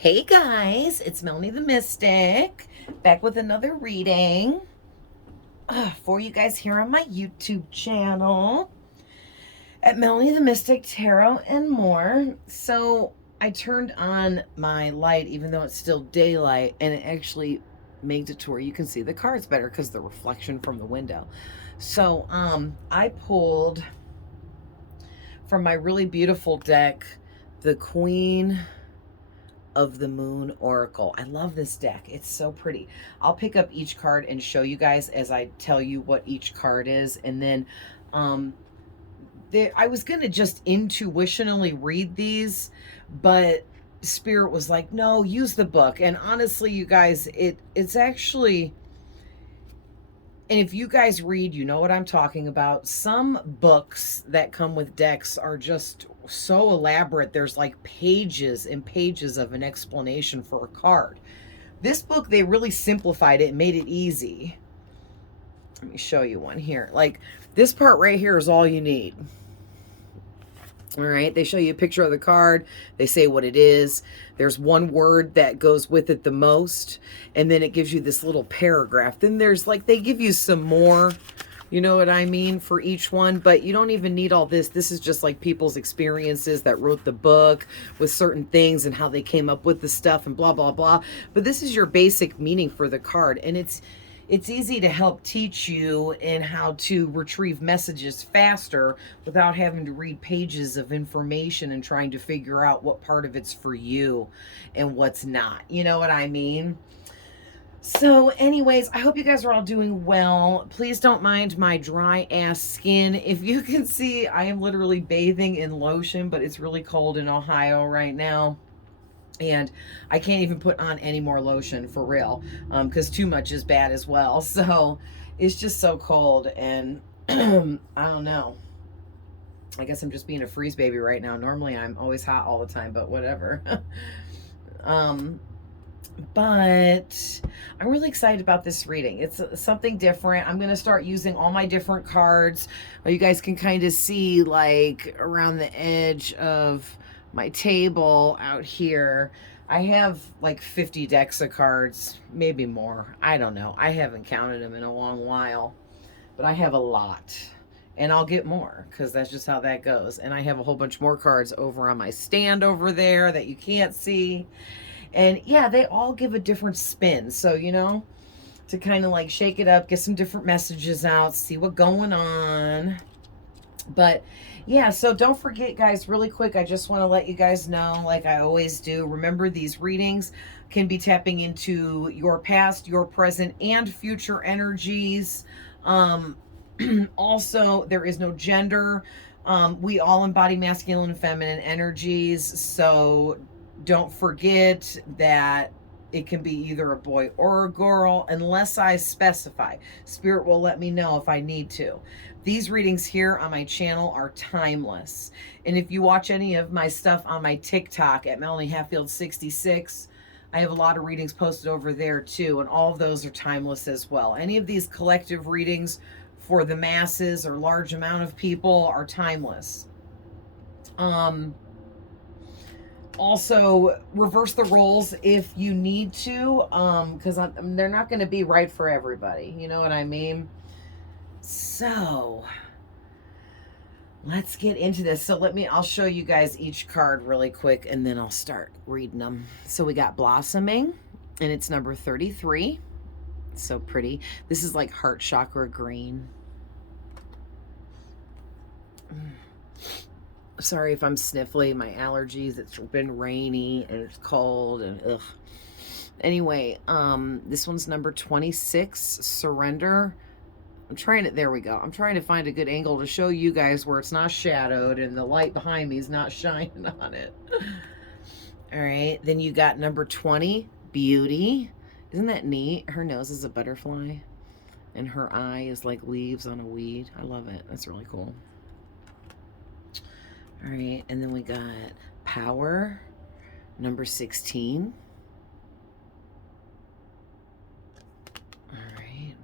Hey guys, it's Melanie the Mystic, back with another reading for you guys here on my YouTube channel at Melanie the Mystic Tarot and more. So I turned on my light even though it's still daylight, and it actually makes it to where you can see the cards better because the reflection from the window. So I pulled from my really beautiful deck the Queen of the Moon Oracle. I love this deck. It's so pretty. I'll pick up each card and show you guys as I tell you what each card is. And then I was going to just intuitionally read these, but Spirit was like, no, use the book. And honestly, you guys, it's actually... And if you guys read, you know what I'm talking about. Some books that come with decks are just so elaborate. There's like pages and pages of an explanation for a card. This book, they really simplified it and made it easy. Let me show you one here. Like this part right here is all you need. All right, they show you a picture of the card. They say what it is. There's one word that goes with it the most, and then it gives you this little paragraph. Then there's like, they give you some more, you know what I mean, for each one, but you don't even need all this. This is just like people's experiences that wrote the book with certain things and how they came up with the stuff and blah, blah, blah. But this is your basic meaning for the card, and it's easy to help teach you in how to retrieve messages faster without having to read pages of information and trying to figure out what part of it's for you and what's not. You know what I mean? So anyways, I hope you guys are all doing well. Please don't mind my dry ass skin. If you can see, I am literally bathing in lotion, but it's really cold in Ohio right now. And I can't even put on any more lotion for real, because too much is bad as well. So it's just so cold, and I don't know. I guess I'm just being a freeze baby right now. Normally I'm always hot all the time, but whatever. um, but I'm really excited about this reading. It's something different. I'm going to start using all my different cards. You guys can kind of see like around the edge of my table out here. I have like 50 decks of cards, maybe more. I don't know. I haven't counted them in a long while, but I have a lot. And I'll get more because that's just how that goes. And I have a whole bunch more cards over on my stand over there that you can't see. And yeah, they all give a different spin. So, you know, to kind of like shake it up, get some different messages out, see what's going on. But yeah, so don't forget, guys, really quick, I just want to let you guys know, like I always do, remember these readings can be tapping into your past, your present, and future energies. Also, there is no gender. We all embody masculine and feminine energies, so don't forget that it can be either a boy or a girl, unless I specify. Spirit will let me know if I need to. These readings here on my channel are timeless. And if you watch any of my stuff on my TikTok at Melanie Hatfield 66, I have a lot of readings posted over there too, and all of those are timeless as well. Any of these collective readings for the masses or large amount of people are timeless. Also, reverse the roles if you need to, because they're not going to be right for everybody. You know what I mean? So let's get into this. So I'll show you guys each card really quick, and then I'll start reading them. So we got Blossoming, and it's number 33. It's so pretty. This is like heart chakra green. Sorry if I'm sniffly. My allergies. It's been rainy and it's cold and ugh. Anyway, this one's number 26, Surrender. I'm trying to, there we go. I'm trying to find a good angle to show you guys where it's not shadowed and the light behind me is not shining on it. All right, then you got number 20, Beauty. Isn't that neat? Her nose is a butterfly and her eye is like leaves on a weed. I love it. That's really cool. All right, and then we got Power, number 16. All right,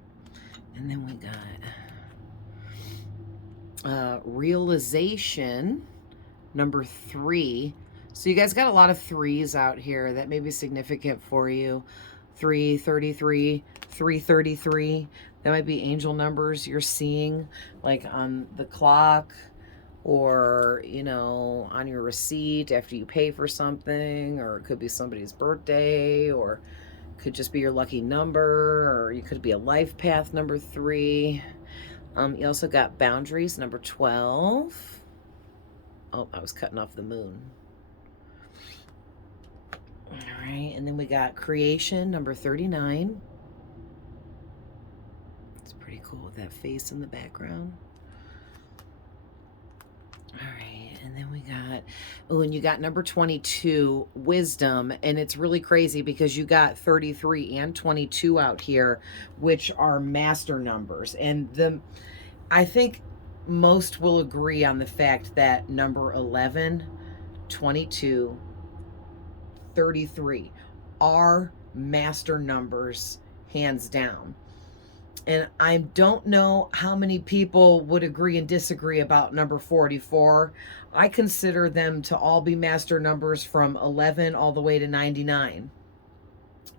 and then we got Realization, number 3. So you guys got a lot of threes out here. That may be significant for you. 333, 333. That might be angel numbers you're seeing, like on the clock, or, you know, on your receipt after you pay for something, or it could be somebody's birthday, or could just be your lucky number, or you could be a life path number 3. You also got boundaries number 12. Oh, I was cutting off the moon. All right, and then we got creation number 39. It's pretty cool with that face in the background. All right, and then we got, oh, and you got number 22, wisdom, and it's really crazy because you got 33 and 22 out here, which are master numbers. And I think most will agree on the fact that number 11, 22, 33 are master numbers, hands down. And I don't know how many people would agree and disagree about number 44. I consider them to all be master numbers from 11 all the way to 99.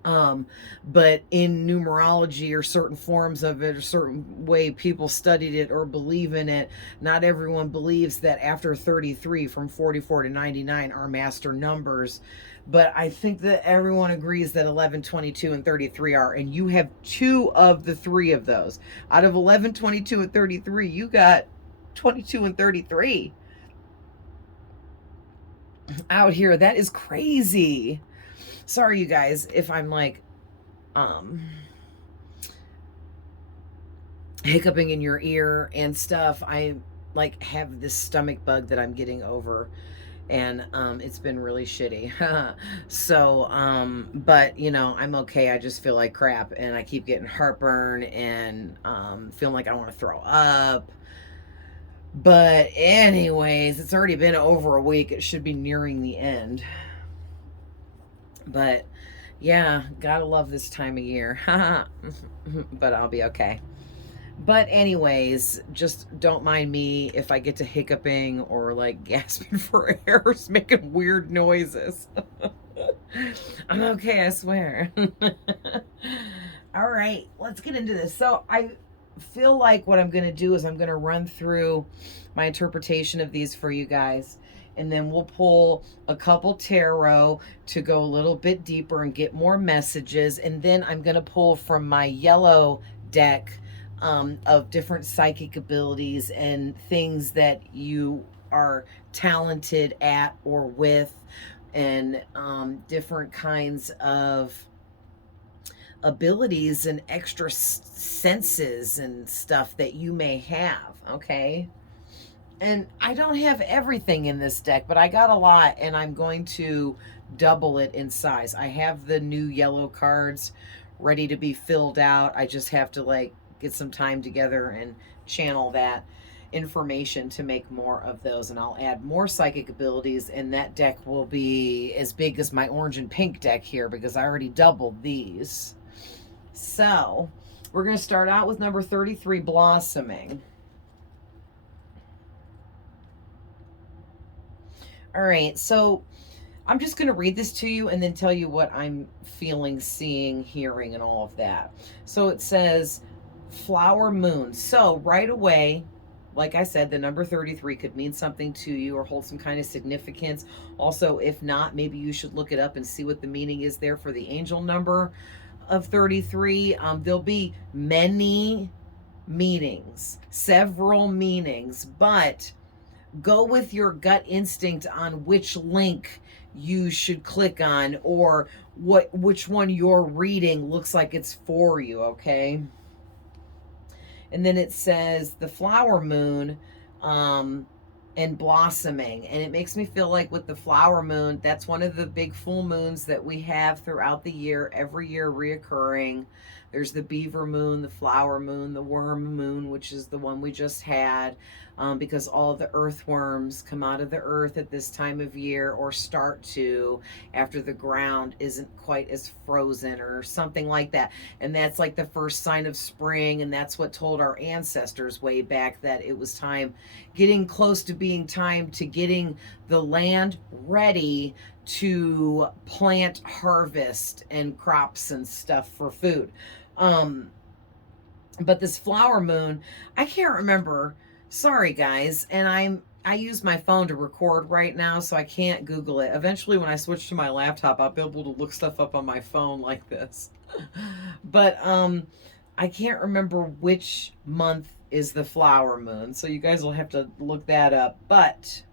But in numerology or certain forms of it, or certain way people studied it or believe in it, not everyone believes that after 33 from 44 to 99 are master numbers. But I think that everyone agrees that 11, 22, and 33 are, and you have 2 of the 3 of those. Out of 11, 22, and 33, you got 22 and 33 out here. That is crazy. Sorry, you guys, if I'm like hiccuping in your ear and stuff. I like have this stomach bug that I'm getting over, and it's been really shitty. So but you know, I'm okay. I just feel like crap, and I keep getting heartburn and feeling like I want to throw up. But anyways, it's already been over a week. It should be nearing the end. But yeah, gotta love this time of year. But I'll be okay. But anyways, just don't mind me if I get to hiccuping or like gasping for air or making weird noises. I'm okay, I swear. All right, let's get into this. So I feel like what I'm going to do is I'm going to run through my interpretation of these for you guys. And then we'll pull a couple tarot to go a little bit deeper and get more messages. And then I'm going to pull from my yellow deck of different psychic abilities and things that you are talented at or with, and different kinds of abilities and extra senses and stuff that you may have, okay? And I don't have everything in this deck, but I got a lot, and I'm going to double it in size. I have the new yellow cards ready to be filled out. I just have to like get some time together and channel that information to make more of those, and I'll add more psychic abilities, and that deck will be as big as my orange and pink deck here because I already doubled these. So we're going to start out with number 33, blossoming. All right, so I'm just going to read this to you and then tell you what I'm feeling, seeing, hearing, and all of that. So it says flower moon. So right away, like I said, the number 33 could mean something to you or hold some kind of significance. Also, if not, maybe you should look it up and see what the meaning is there for the angel number of 33. There'll be many meanings, several meanings, but go with your gut instinct on which link you should click on, or which one you're reading looks like it's for you, okay? And then it says the flower moon and blossoming. And it makes me feel like with the flower moon, that's one of the big full moons that we have throughout the year, every year reoccurring. There's the beaver moon, the flower moon, the worm moon, which is the one we just had. because all the earthworms come out of the earth at this time of year, or start to, after the ground isn't quite as frozen or something like that. And that's like the first sign of spring. And that's what told our ancestors way back that it was time, getting close to being time to getting the land ready to plant, harvest, and crops and stuff for food. But this flower moon, I can't remember. Sorry, guys. And I use my phone to record right now, so I can't Google it. Eventually, when I switch to my laptop, I'll be able to look stuff up on my phone like this. But I can't remember which month is the flower moon, so you guys will have to look that up. But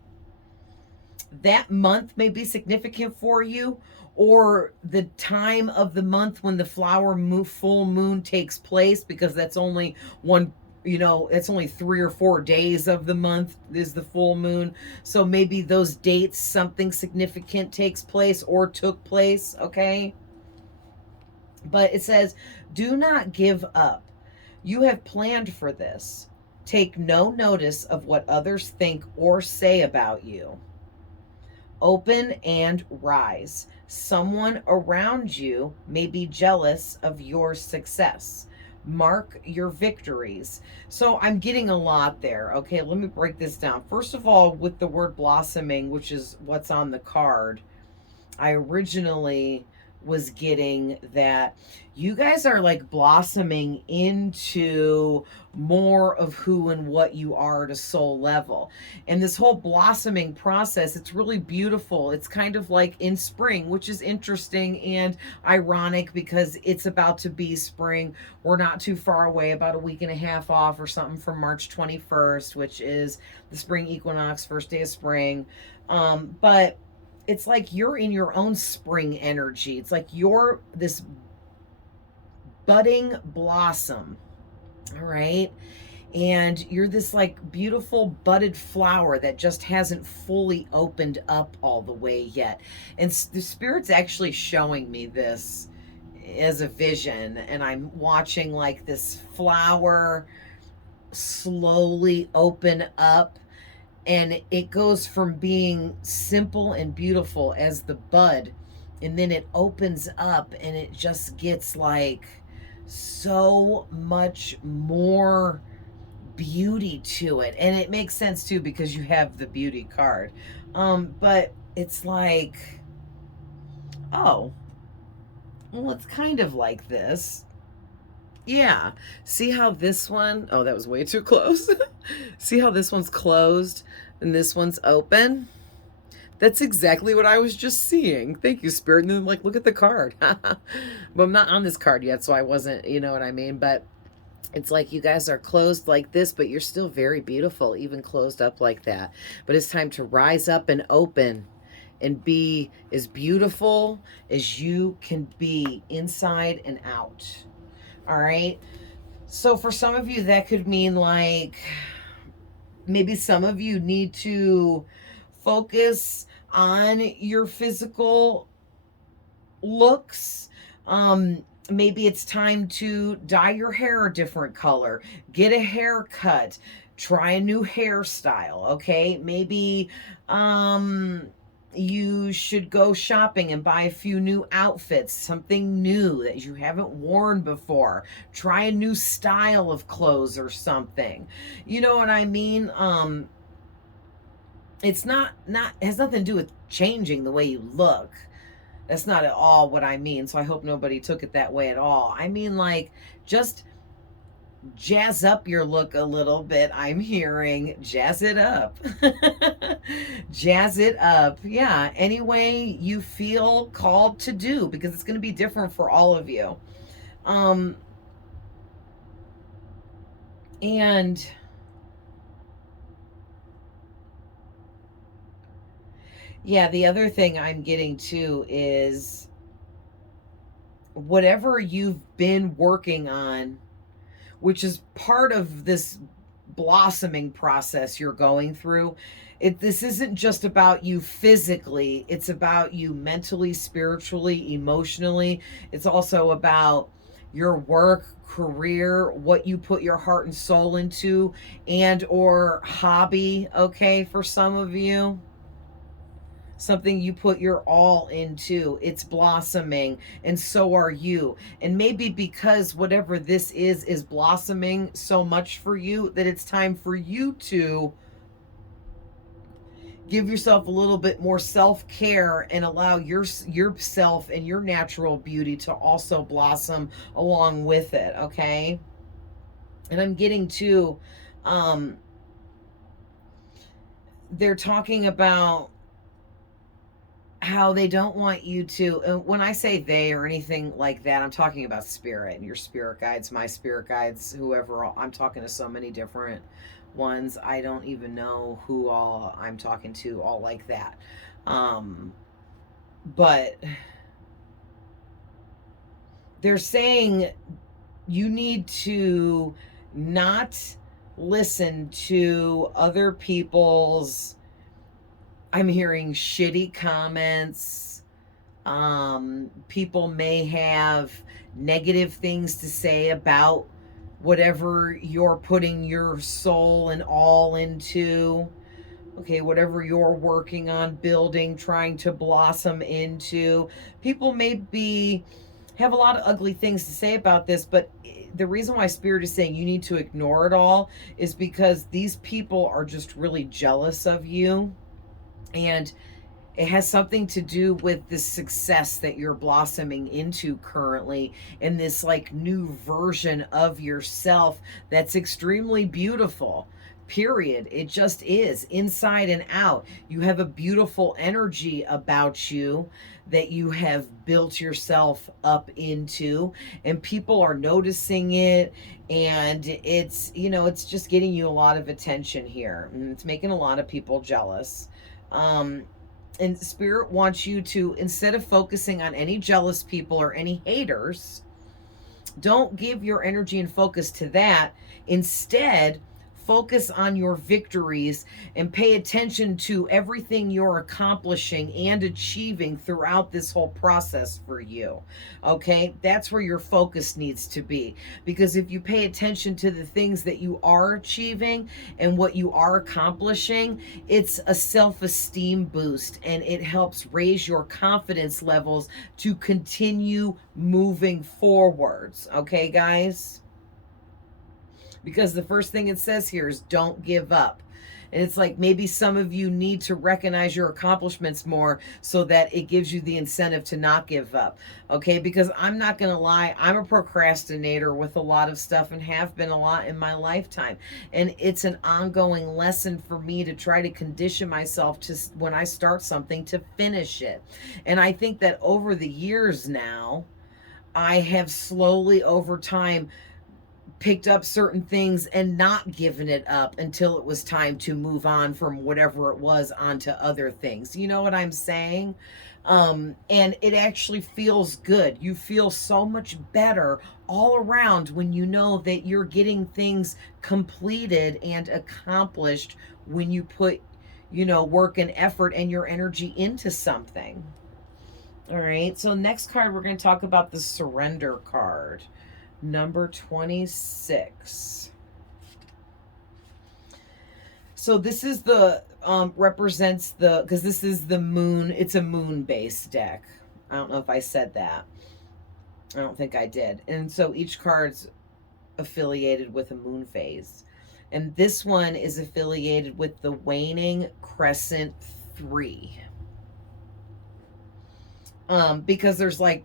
that month may be significant for you, or the time of the month when the full moon takes place, because that's only one, it's only 3 or 4 days of the month is the full moon. So maybe those dates, something significant takes place or took place, okay? But it says, do not give up. You have planned for this. Take no notice of what others think or say about you. Open and rise. Someone around you may be jealous of your success. Mark your victories. So I'm getting a lot there. Okay, let me break this down. First of all, with the word blossoming, which is what's on the card, I originally was getting that you guys are like blossoming into more of who and what you are at a soul level. And this whole blossoming process, it's really beautiful. It's kind of like in spring, which is interesting and ironic because it's about to be spring. We're not too far away, about a week and a half off or something from March 21st, which is the spring equinox, first day of spring. But it's like you're in your own spring energy. It's like you're this budding blossom, all right? And you're this like beautiful budded flower that just hasn't fully opened up all the way yet. And the Spirit's actually showing me this as a vision, and I'm watching like this flower slowly open up. And it goes from being simple and beautiful as the bud, and then it opens up and it just gets like so much more beauty to it. And it makes sense too because you have the beauty card. But it's like, oh, well, it's kind of like this. Yeah. See how this one, oh, that was way too close. See how this one's closed and this one's open? That's exactly what I was just seeing. Thank you, Spirit. And then, like, look at the card. But I'm not on this card yet, so I wasn't, you know what I mean? But it's like you guys are closed like this, but you're still very beautiful, even closed up like that. But it's time to rise up and open and be as beautiful as you can be inside and out. All right. So for some of you, that could mean like maybe some of you need to focus on your physical looks. Maybe it's time to dye your hair a different color, get a haircut, try a new hairstyle. Okay. Maybe, you should go shopping and buy a few new outfits, something new that you haven't worn before. Try a new style of clothes or something. You know what I mean? It's not it has nothing to do with changing the way you look. That's not at all what I mean. So I hope nobody took it that way at all. I mean, like, just jazz up your look a little bit. I'm hearing jazz it up. Jazz it up. Yeah, any way you feel called to do, because it's going to be different for all of you. And yeah, the other thing I'm getting too is whatever you've been working on, which is part of this blossoming process you're going through. This isn't just about you physically. It's about you mentally, spiritually, emotionally. It's also about your work, career, what you put your heart and soul into, and or hobby, okay, for some of you. Something you put your all into, it's blossoming, and so are you. And maybe because whatever this is blossoming so much for you that it's time for you to give yourself a little bit more self-care and allow yourself and your natural beauty to also blossom along with it, okay? And I'm getting to they're talking about how they don't want you to, and when I say they or anything like that, I'm talking about spirit and your spirit guides, my spirit guides, whoever. I'm talking to so many different ones. I don't even know who all I'm talking to, all like that. But they're saying you need to not listen to other people's, I'm hearing shitty comments. People may have negative things to say about whatever you're putting your soul and all into. Okay, whatever you're working on, building, trying to blossom into. People may be have a lot of ugly things to say about this, but the reason why Spirit is saying you need to ignore it all is because these people are just really jealous of you. And it has something to do with the success that you're blossoming into currently in this like new version of yourself that's extremely beautiful. Period. It just is, inside and out. You have a beautiful energy about you that you have built yourself up into, and people are noticing it, and it's, you know, it's just getting you a lot of attention here, and it's making a lot of people jealous. And Spirit wants you to, instead of focusing on any jealous people or any haters, don't give your energy and focus to that. Instead, focus on your victories and pay attention to everything you're accomplishing and achieving throughout this whole process for you. Okay? That's where your focus needs to be. Because if you pay attention to the things that you are achieving and what you are accomplishing, it's a self-esteem boost, and it helps raise your confidence levels to continue moving forwards. Okay, guys? Because the first thing it says here is don't give up. And it's like maybe some of you need to recognize your accomplishments more so that it gives you the incentive to not give up. Okay, because I'm not going to lie, I'm a procrastinator with a lot of stuff and have been a lot in my lifetime. And it's an ongoing lesson for me to try to condition myself to, when I start something, to finish it. And I think that over the years now, I have slowly over time picked up certain things and not given it up until it was time to move on from whatever it was onto other things. You know what I'm saying? And it actually feels good. You feel so much better all around when you know that you're getting things completed and accomplished when you put, you know, work and effort and your energy into something. All right. So next card, we're going to talk about the surrender card. Number 26. So this is the represents the, because this is the moon, it's a moon based deck. I don't know if I said that. I don't think I did. And so each card's affiliated with a moon phase. And this one is affiliated with the waning crescent 3. Because there's like,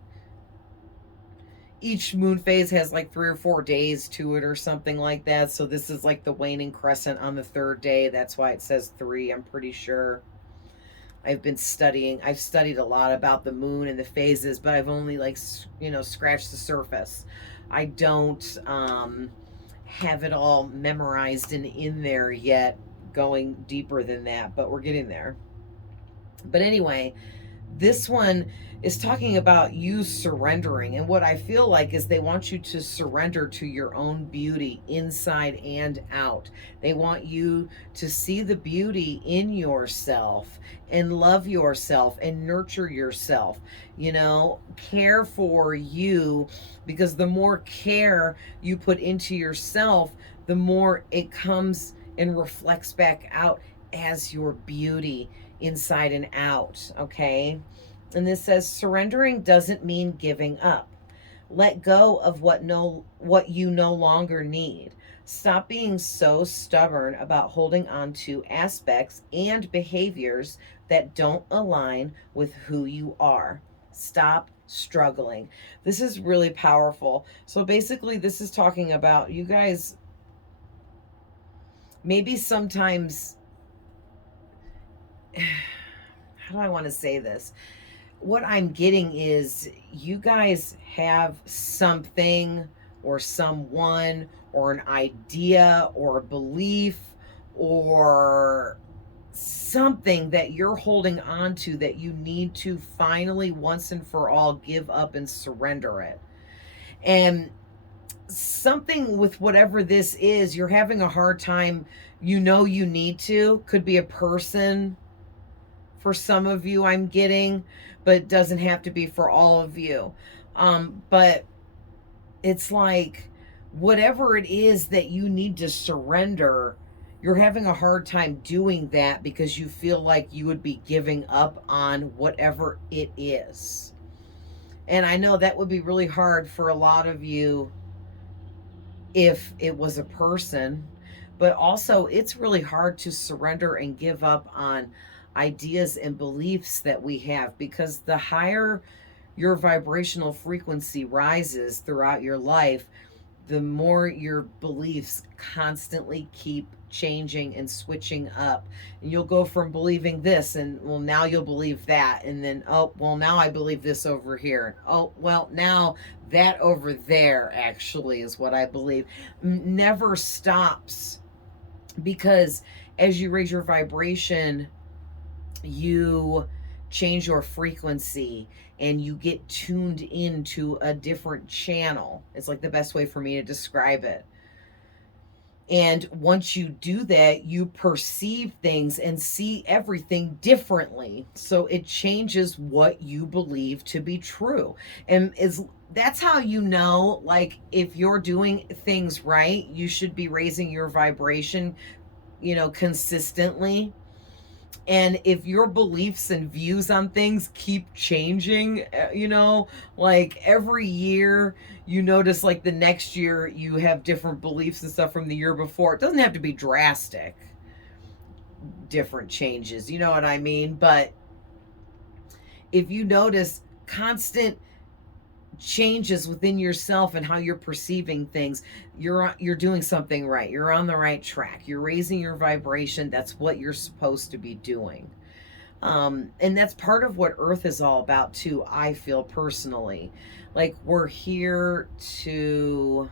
each moon phase has like 3 or 4 days to it or something like that. So this is like the waning crescent on the 3rd day. That's why it says 3, I'm pretty sure. I've studied a lot about the moon and the phases, but I've only like, you know, scratched the surface. I don't have it all memorized and in there yet, going deeper than that, but we're getting there. But anyway, This one is talking about you surrendering. And what I feel like is they want you to surrender to your own beauty inside and out. They want you to see the beauty in yourself and love yourself and nurture yourself, care for you, because the more care you put into yourself, the more it comes and reflects back out as your beauty inside and out, okay? And this says surrendering doesn't mean giving up. Let go of what you no longer need. Stop being so stubborn about holding on to aspects and behaviors that don't align with who you are. Stop struggling. This is really powerful. So basically, this is talking about you guys maybe sometimes. How do I want to say this? What I'm getting is you guys have something or someone or an idea or a belief or something that you're holding on to that you need to finally once and for all give up and surrender it. And something with whatever this is, you're having a hard time, you need to, could be a person for some of you, I'm getting, but it doesn't have to be for all of you. But it's like whatever it is that you need to surrender, you're having a hard time doing that because you feel like you would be giving up on whatever it is. And I know that would be really hard for a lot of you if it was a person, but also it's really hard to surrender and give up on ideas and beliefs that we have, because the higher your vibrational frequency rises throughout your life, the more your beliefs constantly keep changing and switching up. And you'll go from believing this, and well, now you'll believe that. And then, oh, well, now I believe this over here. Oh, well, now that over there actually is what I believe. Never stops, because as you raise your vibration, you change your frequency and you get tuned into a different channel. It's like the best way for me to describe it. And once you do that, you perceive things and see everything differently. So it changes what you believe to be true. And that's how like, if you're doing things right, you should be raising your vibration, consistently. And if your beliefs and views on things keep changing, like every year, you notice like the next year you have different beliefs and stuff from the year before. It doesn't have to be drastic, different changes, you know what I mean? But if you notice constant changes within yourself and how you're perceiving things, you're doing something right. You're on the right track. You're raising your vibration. That's what you're supposed to be doing. And that's part of what Earth is all about too, I feel personally. Like, we're here to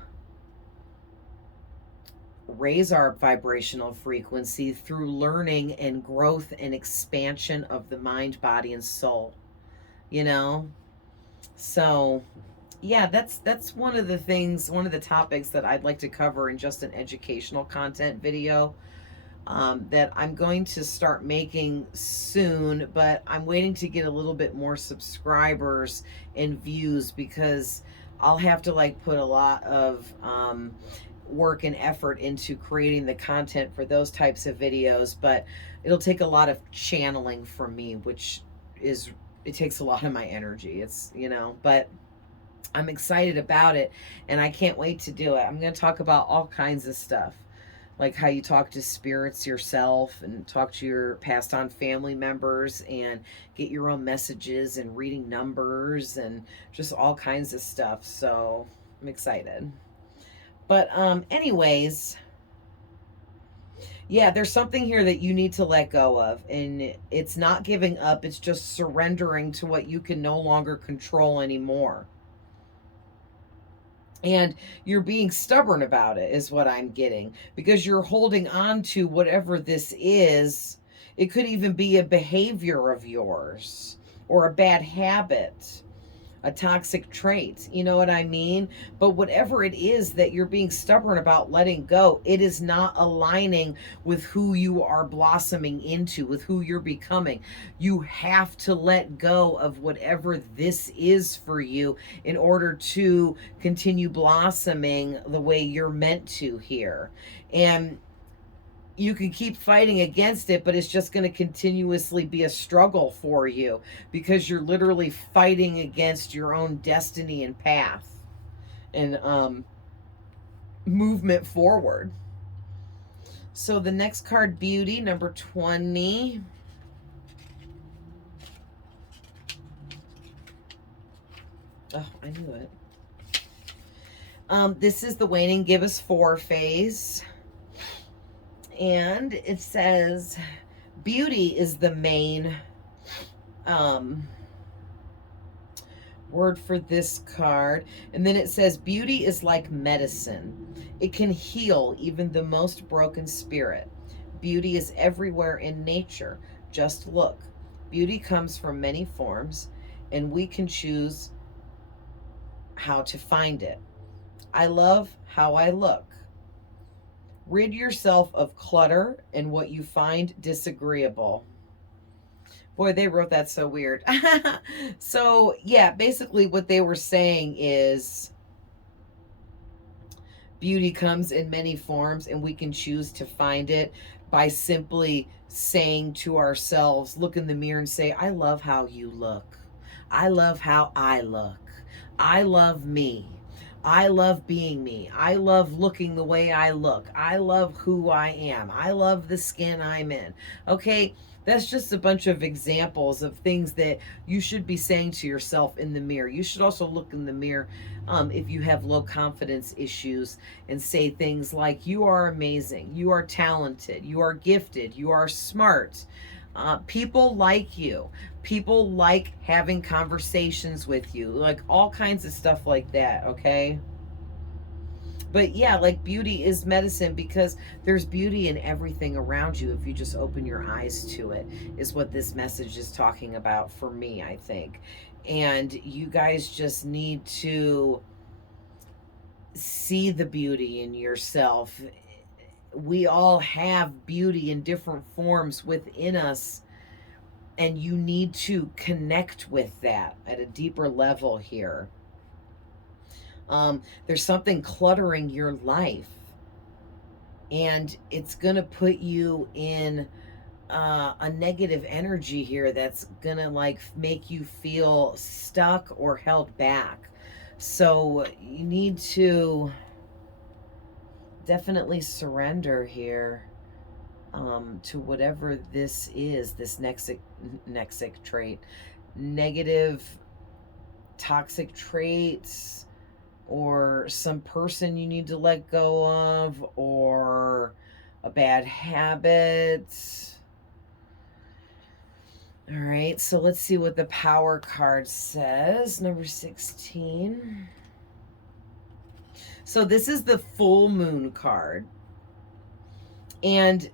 raise our vibrational frequency through learning and growth and expansion of the mind, body, and soul. So yeah, that's one of the topics that I'd like to cover in just an educational content video, that I'm going to start making soon, but I'm waiting to get a little bit more subscribers and views, because I'll have to like put a lot of work and effort into creating the content for those types of videos, but it'll take a lot of channeling from me, which it takes a lot of my energy. But I'm excited about it, and I can't wait to do it. I'm going to talk about all kinds of stuff, like how you talk to spirits yourself and talk to your passed on family members and get your own messages and reading numbers and just all kinds of stuff. So I'm excited. But anyways, yeah, there's something here that you need to let go of, and it's not giving up. It's just surrendering to what you can no longer control anymore. And you're being stubborn about it is what I'm getting, because you're holding on to whatever this is. It could even be a behavior of yours. or a bad habit, a toxic trait. You know what I mean? But whatever it is that you're being stubborn about letting go, it is not aligning with who you are blossoming into, with who you're becoming. You have to let go of whatever this is for you in order to continue blossoming the way you're meant to here. And you can keep fighting against it, but it's just going to continuously be a struggle for you because you're literally fighting against your own destiny and path and movement forward. So the next card, Beauty, number 20. Oh, I knew it. This is the Wane and Give Us 4 phase. And it says beauty is the main word for this card. And then it says beauty is like medicine. It can heal even the most broken spirit. Beauty is everywhere in nature. Just look. Beauty comes from many forms, and we can choose how to find it. I love how I look. Rid yourself of clutter and what you find disagreeable. Boy, they wrote that so weird. So, yeah, basically what they were saying is beauty comes in many forms, and we can choose to find it by simply saying to ourselves, look in the mirror and say, I love how you look. I love how I look. I love me. I love being me. I love looking the way I look. I love who I am. I love the skin I'm in. Okay, that's just a bunch of examples of things that you should be saying to yourself in the mirror. You should also look in the mirror if you have low confidence issues and say things like, you are amazing, you are talented, you are gifted, you are smart. People like you. People like having conversations with you. Like all kinds of stuff like that, okay? But yeah, like beauty is medicine because there's beauty in everything around you if you just open your eyes to it, is what this message is talking about for me, I think. And you guys just need to see the beauty in yourself. We all have beauty in different forms within us, and you need to connect with that at a deeper level here. There's something cluttering your life, and it's gonna put you in a negative energy here that's gonna like make you feel stuck or held back. So you need to definitely surrender here to whatever this is, this nexic trait, negative, toxic traits, or some person you need to let go of, or a bad habit. All right, so let's see what the power card says. Number 16. So this is the full moon card. And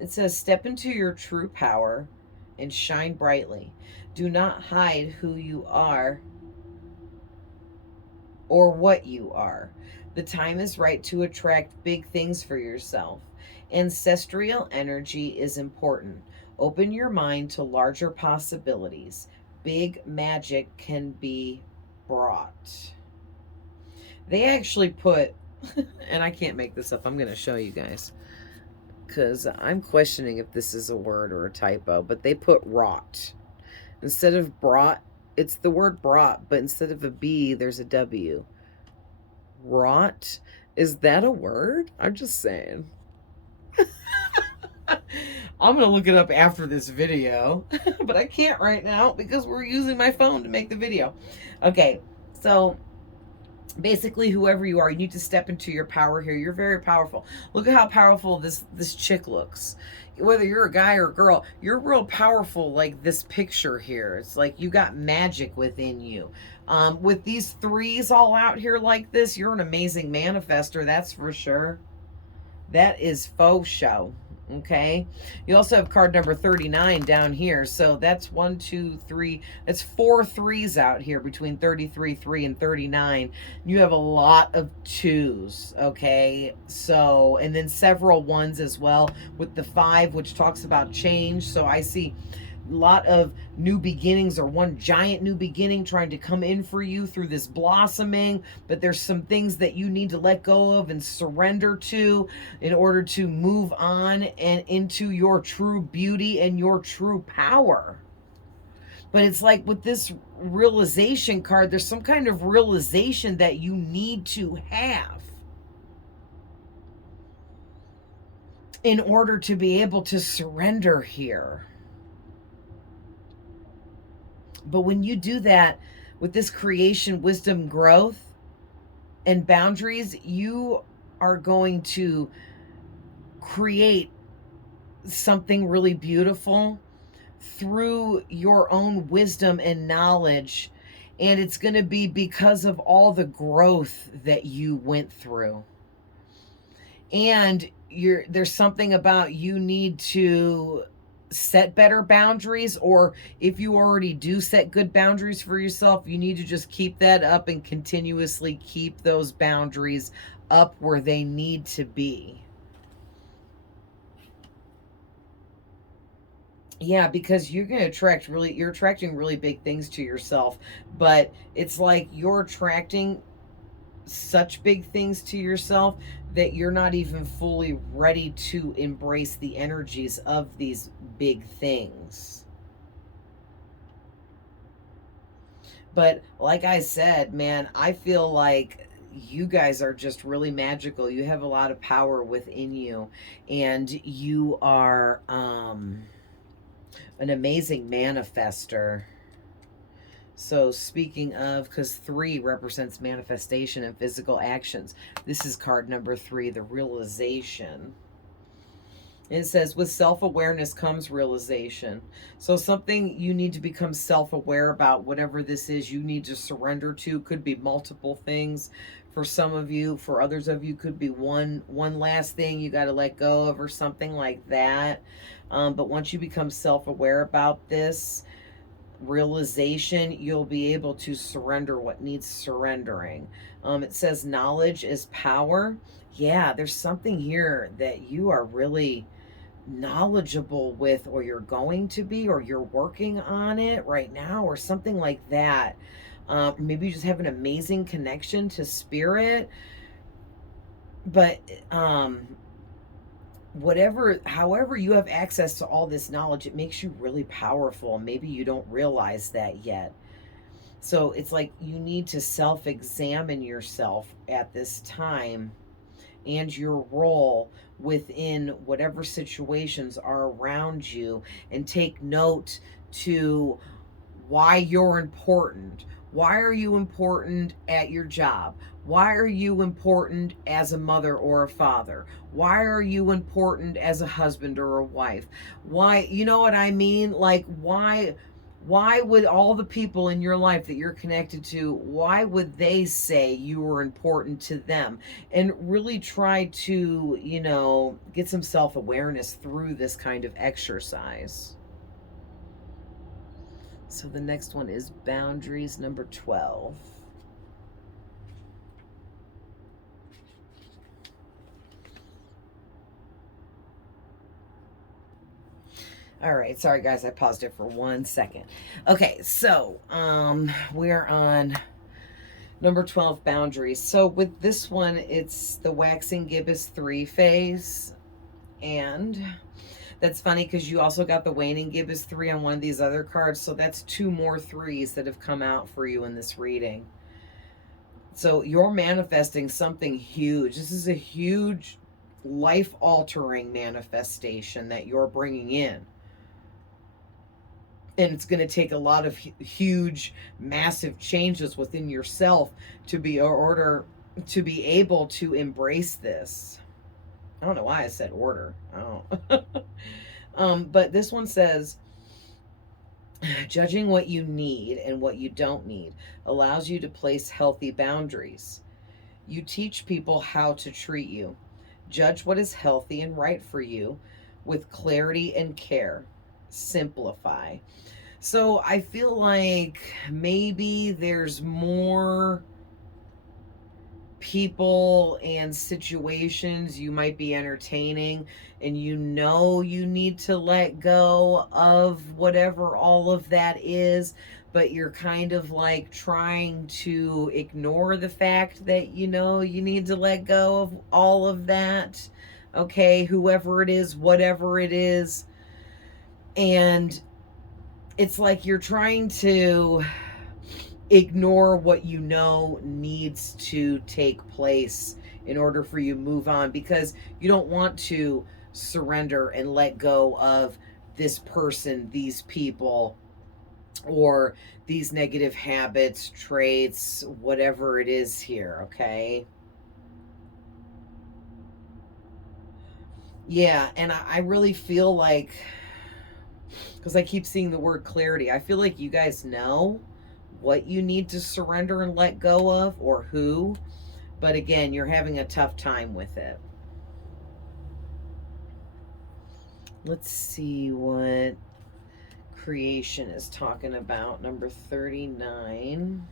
it says, step into your true power and shine brightly. Do not hide who you are or what you are. The time is right to attract big things for yourself. Ancestral energy is important. Open your mind to larger possibilities. Big magic can be brought. They actually put, and I can't make this up, I'm going to show you guys, because I'm questioning if this is a word or a typo, but they put wrought. Instead of brought, it's the word brought, but instead of a B, there's a W. Wrought? Is that a word? I'm just saying. I'm going to look it up after this video, but I can't right now because we're using my phone to make the video. Okay, so basically, whoever you are, you need to step into your power here. You're very powerful. Look at how powerful this chick looks. Whether you're a guy or a girl, you're real powerful. Like this picture here, it's like you got magic within you. With these threes all out here like this, you're an amazing manifester, that's for sure. That is faux show. Okay. You also have card number 39 down here. So that's 1, 2, 3. That's 4 threes out here between 33, 3, and 39. You have a lot of twos. Okay. So, and then several ones as well with the 5, which talks about change. So I see a lot of new beginnings, or one giant new beginning trying to come in for you through this blossoming, but there's some things that you need to let go of and surrender to in order to move on and into your true beauty and your true power. But it's like with this realization card, there's some kind of realization that you need to have in order to be able to surrender here. But when you do that with this creation, wisdom, growth, and boundaries, you are going to create something really beautiful through your own wisdom and knowledge. And it's going to be because of all the growth that you went through. And there's something about you need to set better boundaries, or if you already do set good boundaries for yourself, you need to just keep that up and continuously keep those boundaries up where they need to be. Yeah, because you're going to you're attracting really big things to yourself, but it's like you're attracting such big things to yourself that you're not even fully ready to embrace the energies of these big things. But like I said, man, I feel like you guys are just really magical. You have a lot of power within you, and you are an amazing manifester. So speaking of, because 3 represents manifestation and physical actions, this is card number 3, the realization. It says, with self-awareness comes realization. So something you need to become self-aware about, whatever this is you need to surrender to. Could be multiple things for some of you. For others of you, could be one last thing you got to let go of, or something like that. But once you become self-aware about this realization, you'll be able to surrender what needs surrendering. It says knowledge is power. Yeah, there's something here that you are really knowledgeable with, or you're going to be, or you're working on it right now, or something like that. Maybe you just have an amazing connection to spirit. But however you have access to all this knowledge, it makes you really powerful. Maybe you don't realize that yet. So it's like you need to self-examine yourself at this time and your role within whatever situations are around you, and take note to why you're important. Why are you important at your job? Why are you important as a mother or a father? Why are you important as a husband or a wife? Why, you know what I mean? Like, why would all the people in your life that you're connected to, why would they say you were important to them? And really try to, get some self-awareness through this kind of exercise. So the next one is boundaries, number 12. All right, sorry guys, I paused it for 1 second. Okay, so we're on number 12, boundaries. So with this one, it's the waxing gibbous 3 phase. And that's funny because you also got the waning gibbous 3 on one of these other cards. So that's 2 more 3s that have come out for you in this reading. So you're manifesting something huge. This is a huge life-altering manifestation that you're bringing in. And it's going to take a lot of huge, massive changes within yourself to be able to embrace this. I don't know why I said order. I don't. But this one says, judging what you need and what you don't need allows you to place healthy boundaries. You teach people how to treat you. Judge what is healthy and right for you with clarity and care. Simplify. So I feel like maybe there's more people and situations you might be entertaining, and you know you need to let go of whatever all of that is, but you're kind of like trying to ignore the fact that you know you need to let go of all of that. Okay, whoever it is, whatever it is. And it's like you're trying to ignore what you know needs to take place in order for you to move on, because you don't want to surrender and let go of this person, these people, or these negative habits, traits, whatever it is here, okay? Yeah, and I really feel like, because I keep seeing the word clarity, I feel like you guys know what you need to surrender and let go of, or who. But again, you're having a tough time with it. Let's see what creation is talking about. Number 39.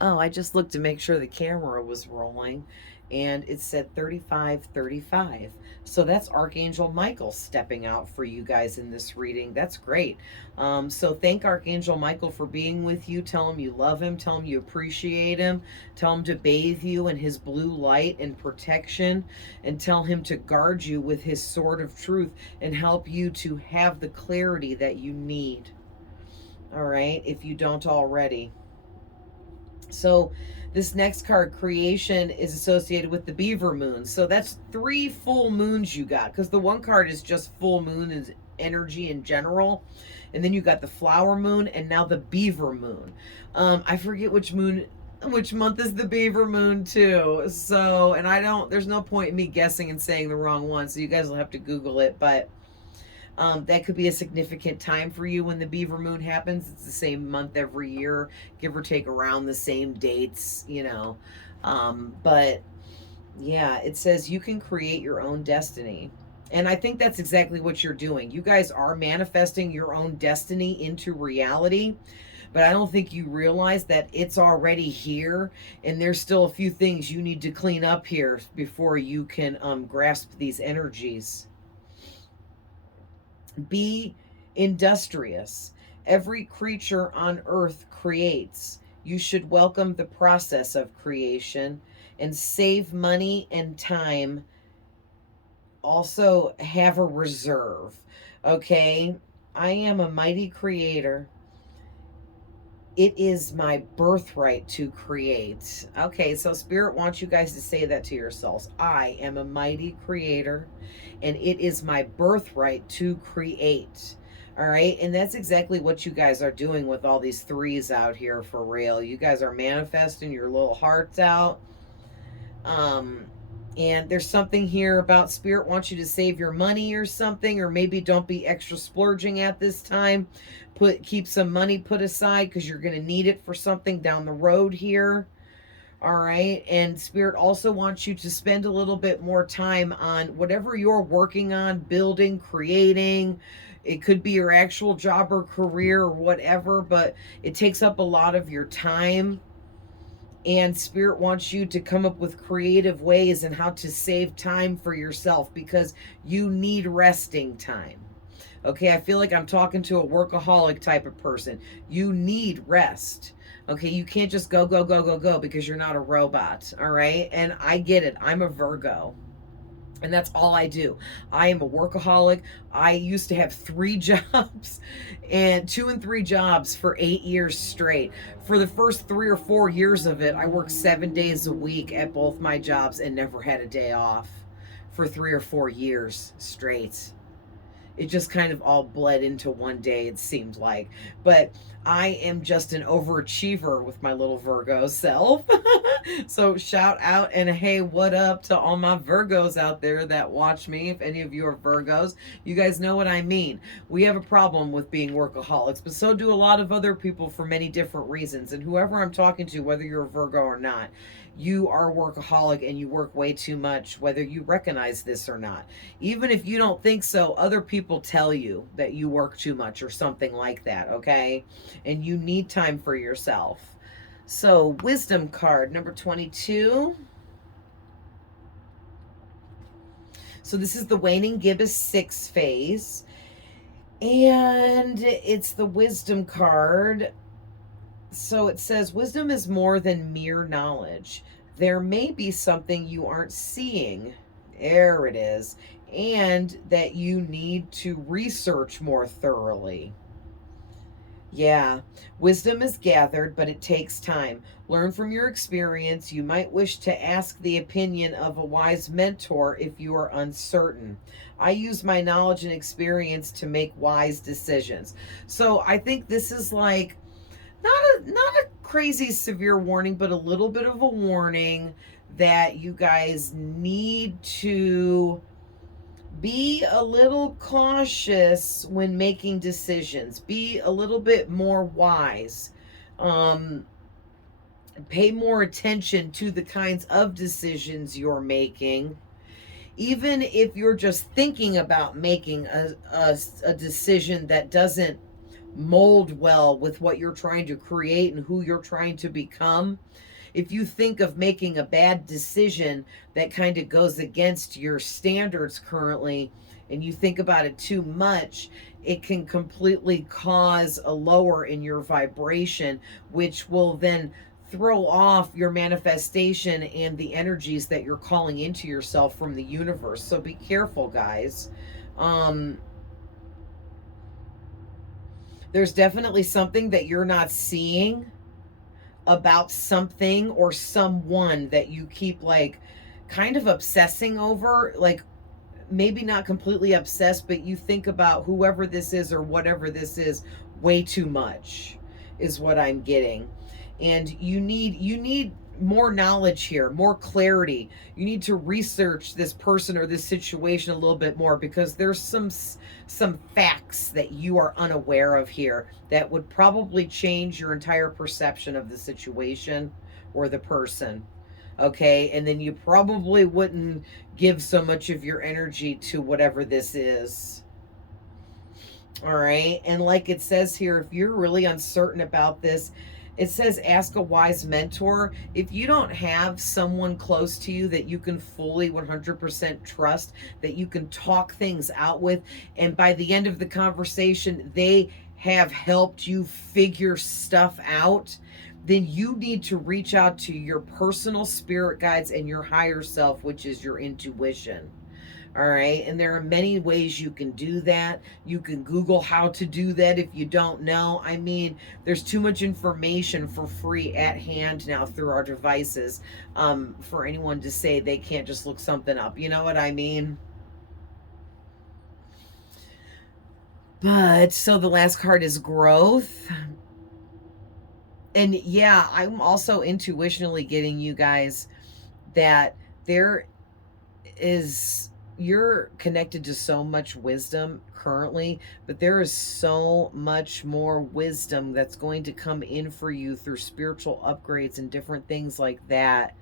Oh, I just looked to make sure the camera was rolling, and it said 3535. So that's Archangel Michael stepping out for you guys in this reading. That's great. So thank Archangel Michael for being with you. Tell him you love him. Tell him you appreciate him. Tell him to bathe you in his blue light and protection, and tell him to guard you with his sword of truth and help you to have the clarity that you need. All right, if you don't already. So this next card, creation, is associated with the beaver moon. So that's 3 full moons you got, because the one card is just full moon is energy in general. And then you got the flower moon and now the beaver moon. I forget which month is the beaver moon too. So, and there's no point in me guessing and saying the wrong one. So you guys will have to Google it. But that could be a significant time for you when the beaver moon happens. It's the same month every year, give or take around the same dates, you know. But yeah, it says you can create your own destiny. And I think that's exactly what you're doing. You guys are manifesting your own destiny into reality. But I don't think you realize that it's already here, and there's still a few things you need to clean up here before you can grasp these energies. Be industrious. Every creature on earth creates. You should welcome the process of creation and save money and time. Also, have a reserve. Okay? I am a mighty creator. It is my birthright to create. Okay, so Spirit wants you guys to say that to yourselves. I am a mighty creator, and it is my birthright to create. All right, and that's exactly what you guys are doing with all these threes out here for real. You guys are manifesting your little hearts out. And there's something here about Spirit wants you to save your money or something, or maybe don't be extra splurging at this time. Keep some money put aside because you're going to need it for something down the road here. All right. And Spirit also wants you to spend a little bit more time on whatever you're working on, building, creating. It could be your actual job or career or whatever, but it takes up a lot of your time. And Spirit wants you to come up with creative ways and how to save time for yourself, because you need resting time. Okay, I feel like I'm talking to a workaholic type of person. You need rest. Okay, you can't just go, go, go, go, go, because you're not a robot. All right, and I get it. I'm a Virgo. And that's all I do. I am a workaholic. I used to have 3 jobs, and 2 and 3 jobs for 8 years straight. For the first 3 or 4 years of it, I worked 7 days a week at both my jobs and never had a day off for 3 or 4 years straight. It just kind of all bled into one day, it seemed like. But I am just an overachiever with my little Virgo self. So shout out and hey, what up to all my Virgos out there that watch me. If any of you are Virgos, you guys know what I mean. We have a problem with being workaholics, but so do a lot of other people for many different reasons. And whoever I'm talking to, whether you're a Virgo or not, you are a workaholic and you work way too much, whether you recognize this or not. Even if you don't think so, other people tell you that you work too much or something like that, okay? And you need time for yourself. So, wisdom card number 22. So, this is the waning gibbous 6 phase. And it's the wisdom card. So, it says, wisdom is more than mere knowledge. There may be something you aren't seeing. There it is. And that you need to research more thoroughly. Yeah, wisdom is gathered, but it takes time. Learn from your experience. You might wish to ask the opinion of a wise mentor if you are uncertain. I use my knowledge and experience to make wise decisions. So I think this is like not a crazy severe warning, but a little bit of a warning that you guys need to be a little cautious when making decisions. Be a little bit more wise. Pay more attention to the kinds of decisions you're making. Even if you're just thinking about making a decision that doesn't mold well with what you're trying to create and who you're trying to become. If you think of making a bad decision that kind of goes against your standards currently, and you think about it too much, it can completely cause a lower in your vibration, which will then throw off your manifestation and the energies that you're calling into yourself from the universe. So be careful, guys. There's definitely something that you're not seeing about something or someone that you keep like kind of obsessing over, like maybe not completely obsessed, but you think about whoever this is or whatever this is way too much is what I'm getting. And you need more knowledge here, more clarity. You need to research this person or this situation a little bit more, because there's some facts that you are unaware of here that would probably change your entire perception of the situation or the person. Okay, and then you probably wouldn't give so much of your energy to whatever this is. All right, and like it says here, if you're really uncertain about this, it says ask a wise mentor. If you don't have someone close to you that you can fully 100% trust, that you can talk things out with, and by the end of the conversation, they have helped you figure stuff out, then you need to reach out to your personal spirit guides and your higher self, which is your intuition. All right. And there are many ways you can do that. You can Google how to do that if you don't know. I mean, there's too much information for free at hand now through our devices for anyone to say they can't just look something up. You know what I mean? But so the last card is growth. And yeah, I'm also intuitionally getting you guys that there is, you're connected to so much wisdom currently, but there is so much more wisdom that's going to come in for you through spiritual upgrades and different things like that,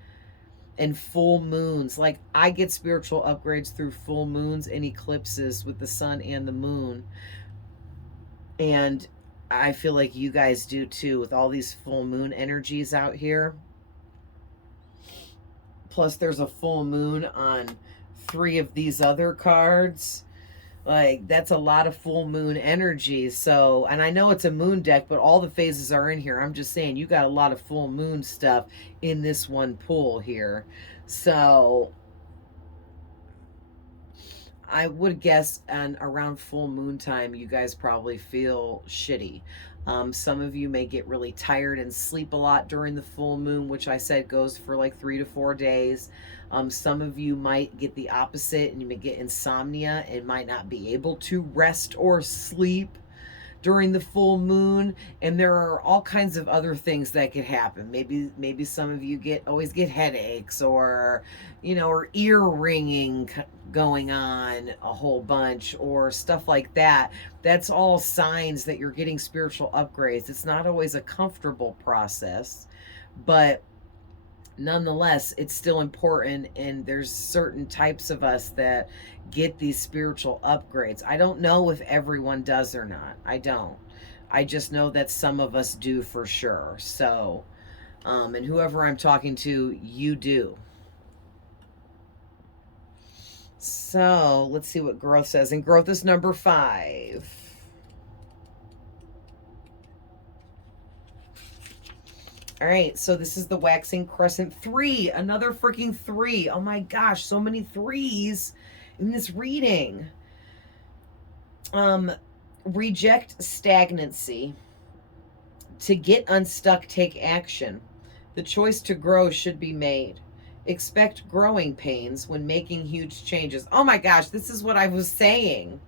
and full moons. Like I get spiritual upgrades through full moons and eclipses with the sun and the moon, and I feel like you guys do too with all these full moon energies out here. Plus there's a full moon on 3 of these other cards. Like that's a lot of full moon energy. So, and I know it's a moon deck, but all the phases are in here. I'm just saying you got a lot of full moon stuff in this one pool here. So I would guess around full moon time, you guys probably feel shitty. Some of you may get really tired and sleep a lot during the full moon, which I said goes for like 3 to 4 days. Some of you might get the opposite and you may get insomnia and might not be able to rest or sleep during the full moon, and there are all kinds of other things that could happen. Maybe some of you always get headaches, or or ear ringing going on a whole bunch, or stuff like that. That's all signs that you're getting spiritual upgrades. It's not always a comfortable process, but nonetheless, it's still important, and there's certain types of us that get these spiritual upgrades. I don't know if everyone does or not. I don't. I just know that some of us do for sure. So, and whoever I'm talking to, you do. So, let's see what growth says. And growth is number 5. All right, so this is the waxing crescent 3, another freaking 3. Oh my gosh, so many 3s in this reading. Reject stagnancy. To get unstuck, take action. The choice to grow should be made. Expect growing pains when making huge changes. Oh my gosh, this is what I was saying.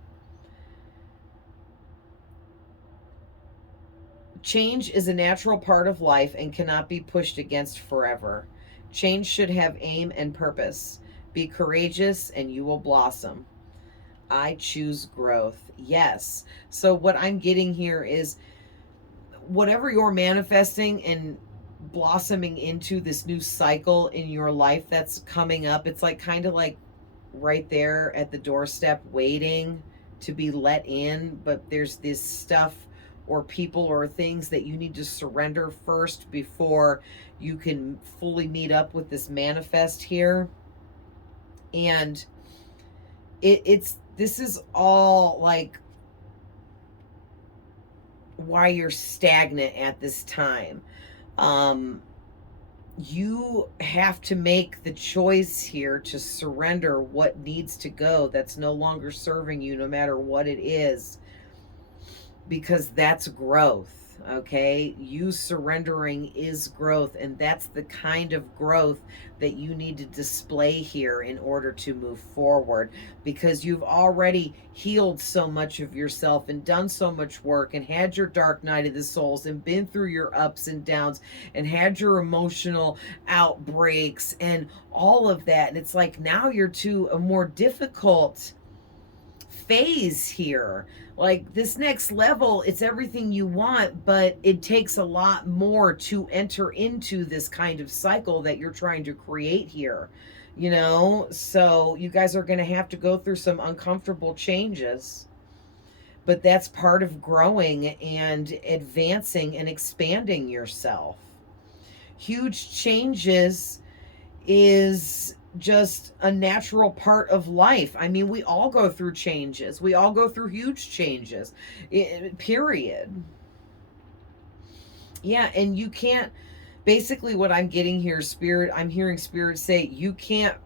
Change is a natural part of life and cannot be pushed against forever. Change should have aim and purpose. Be courageous and you will blossom. I choose growth. Yes. So what I'm getting here is whatever you're manifesting and blossoming into, this new cycle in your life that's coming up, it's like kind of like right there at the doorstep waiting to be let in, but there's this stuff or people or things that you need to surrender first before you can fully meet up with this manifest here. And this is all like why you're stagnant at this time. You have to make the choice here to surrender what needs to go, that's no longer serving you, no matter what it is, because that's growth. Okay, you surrendering is growth, and that's the kind of growth that you need to display here in order to move forward, because you've already healed so much of yourself and done so much work and had your dark night of the souls and been through your ups and downs and had your emotional outbreaks and all of that. And it's like now you're to a more difficult phase here. Like this next level, it's everything you want, but it takes a lot more to enter into this kind of cycle that you're trying to create here, so you guys are going to have to go through some uncomfortable changes, but that's part of growing and advancing and expanding yourself. Huge changes is just a natural part of life. I mean, we all go through changes. We all go through huge changes, period. Yeah, and you can't, basically what I'm getting here, Spirit, I'm hearing Spirit say, you can't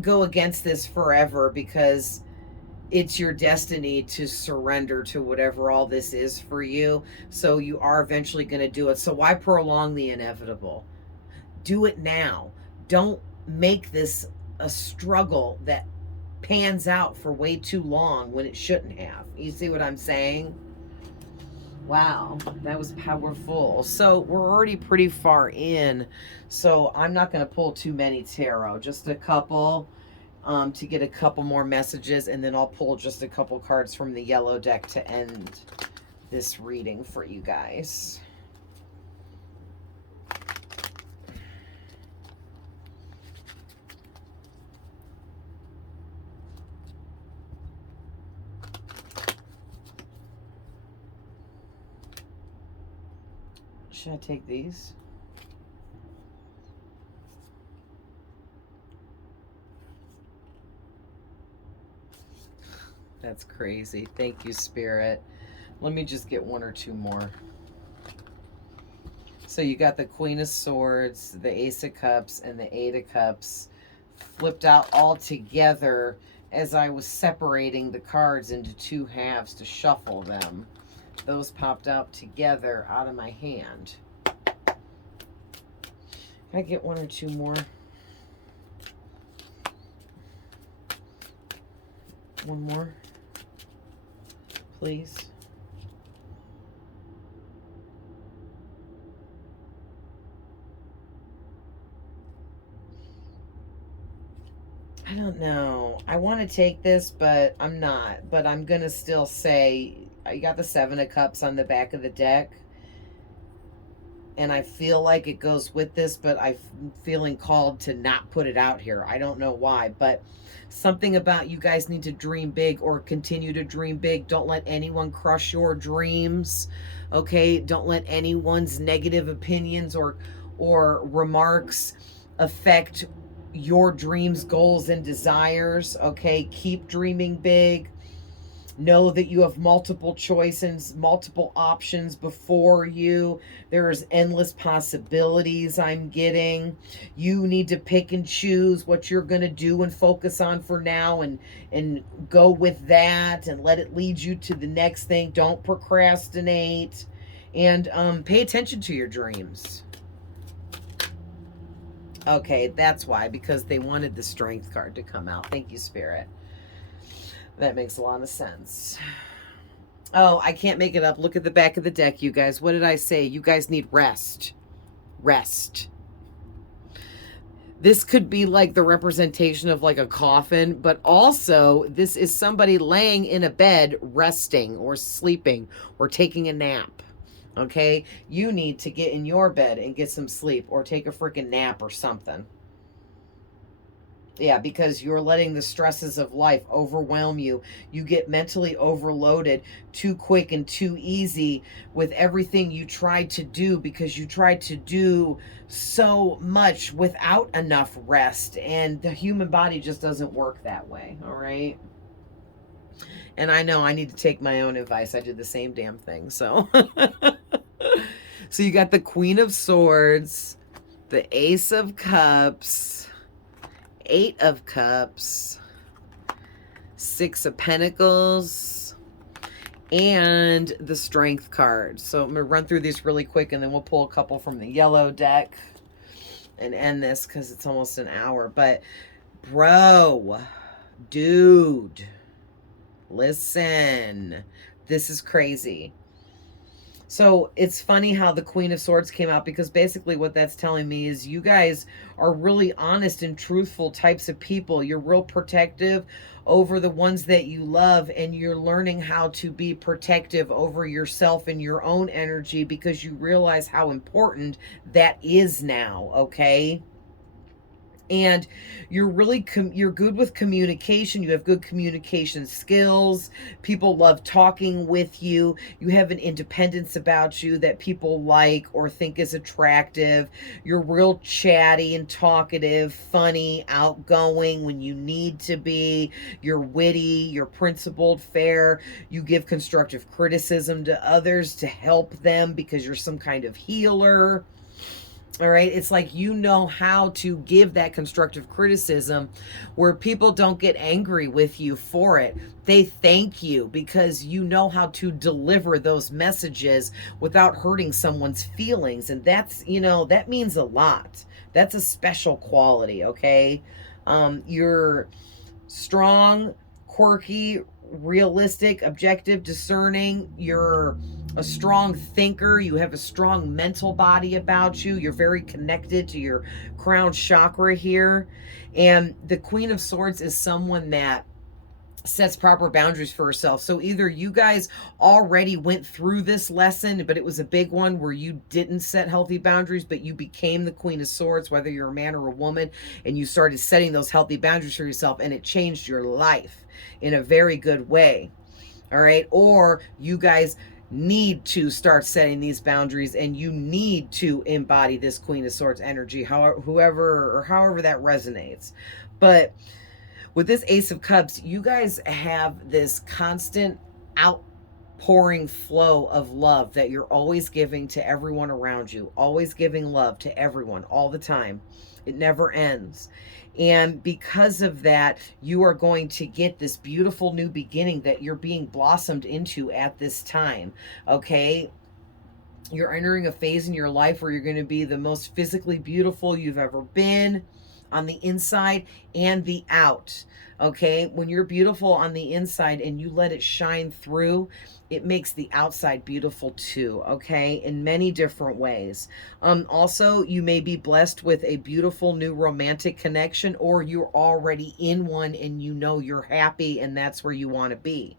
go against this forever, because it's your destiny to surrender to whatever all this is for you. So you are eventually going to do it. So why prolong the inevitable? Do it now. Don't make this a struggle that pans out for way too long when it shouldn't have. You see what I'm saying? Wow, that was powerful. So we're already pretty far in, so I'm not going to pull too many tarot, just a couple, to get a couple more messages, and then I'll pull just a couple cards from the yellow deck to end this reading for you guys. Should I take these? That's crazy. Thank you, Spirit. Let me just get one or two more. So you got the Queen of Swords, the Ace of Cups, and the Eight of Cups flipped out all together as I was separating the cards into two halves to shuffle them. Those popped out together out of my hand. Can I get one or two more? One more. please? I don't know. I want to take this, but I'm not. But I'm going to still say, you got the Seven of Cups on the back of the deck. And I feel like it goes with this, but I'm feeling called to not put it out here. I don't know why, but something about you guys need to dream big or continue to dream big. Don't let anyone crush your dreams. Okay? Don't let anyone's negative opinions or remarks affect your dreams, goals, and desires. Okay? Keep dreaming big. Know that you have multiple choices, multiple options before you. There's endless possibilities I'm getting. You need to pick and choose what you're going to do and focus on for now, and go with that and let it lead you to the next thing. Don't procrastinate, and pay attention to your dreams. Okay, that's why, because they wanted the Strength card to come out. Thank you, Spirit. That makes a lot of sense. Oh, I can't make it up. Look at the back of the deck, you guys. What did I say? You guys need rest. Rest. This could be like the representation of like a coffin, but also this is somebody laying in a bed resting or sleeping or taking a nap. Okay? You need to get in your bed and get some sleep or take a freaking nap or something. Yeah, because you're letting the stresses of life overwhelm you. You get mentally overloaded too quick and too easy with everything you try to do, because you try to do so much without enough rest. And the human body just doesn't work that way, all right? And I know I need to take my own advice. I did the same damn thing, so. So you got the Queen of Swords, the Ace of Cups, Eight of Cups, Six of Pentacles, and the Strength card. So I'm going to run through these really quick, and then we'll pull a couple from the yellow deck and end this because it's almost an hour. But bro, dude, listen, this is crazy. So it's funny how the Queen of Swords came out, because basically what that's telling me is you guys are really honest and truthful types of people. You're real protective over the ones that you love, and you're learning how to be protective over yourself and your own energy, because you realize how important that is now, okay? And you're really you're good with communication. You have good communication skills. People love talking with you. You have an independence about you that people like or think is attractive. You're real chatty and talkative, funny, outgoing when you need to be. You're witty, you're principled, fair. You give constructive criticism to others to help them because you're some kind of healer. All right. It's like you know how to give that constructive criticism where people don't get angry with you for it. They thank you because you know how to deliver those messages without hurting someone's feelings. And that's, you know, that means a lot. That's a special quality. Okay. You're strong, quirky, realistic, objective, discerning. You're a strong thinker. You have a strong mental body about you. You're very connected to your crown chakra here. And the Queen of Swords is someone that sets proper boundaries for herself. So either you guys already went through this lesson, but it was a big one where you didn't set healthy boundaries, but you became the Queen of Swords, whether you're a man or a woman, and you started setting those healthy boundaries for yourself, and it changed your life in a very good way. All right. Or you guys need to start setting these boundaries, and you need to embody this Queen of Swords energy, however that resonates. But with this Ace of Cups, you guys have this constant outpouring flow of love that you're always giving to everyone around you, always giving love to everyone all the time. It never ends. And because of that, you are going to get this beautiful new beginning that you're being blossomed into at this time. Okay. You're entering a phase in your life where you're going to be the most physically beautiful you've ever been. on the inside and the out. Okay, when you're beautiful on the inside and you let it shine through, it makes the outside beautiful too, okay, in many different ways. Also, you may be blessed with a beautiful new romantic connection, or you're already in one and you know you're happy and that's where you want to be.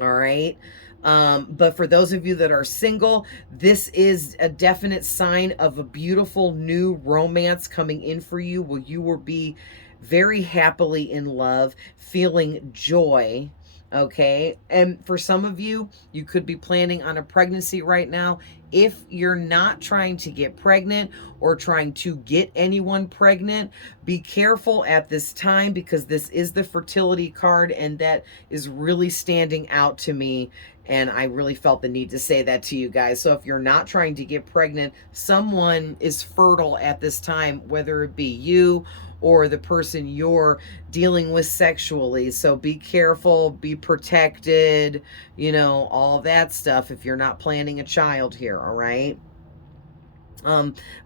All right. But for those of you that are single, this is a definite sign of a beautiful new romance coming in for you, where you will be very happily in love, feeling joy. Okay. And for some of you, you could be planning on a pregnancy right now. If you're not trying to get pregnant or trying to get anyone pregnant, be careful at this time, because this is the fertility card and that is really standing out to me. And I really felt the need to say that to you guys. So if you're not trying to get pregnant, someone is fertile at this time, whether it be you or the person you're dealing with sexually. So be careful, be protected, you know, all that stuff if you're not planning a child here, all right?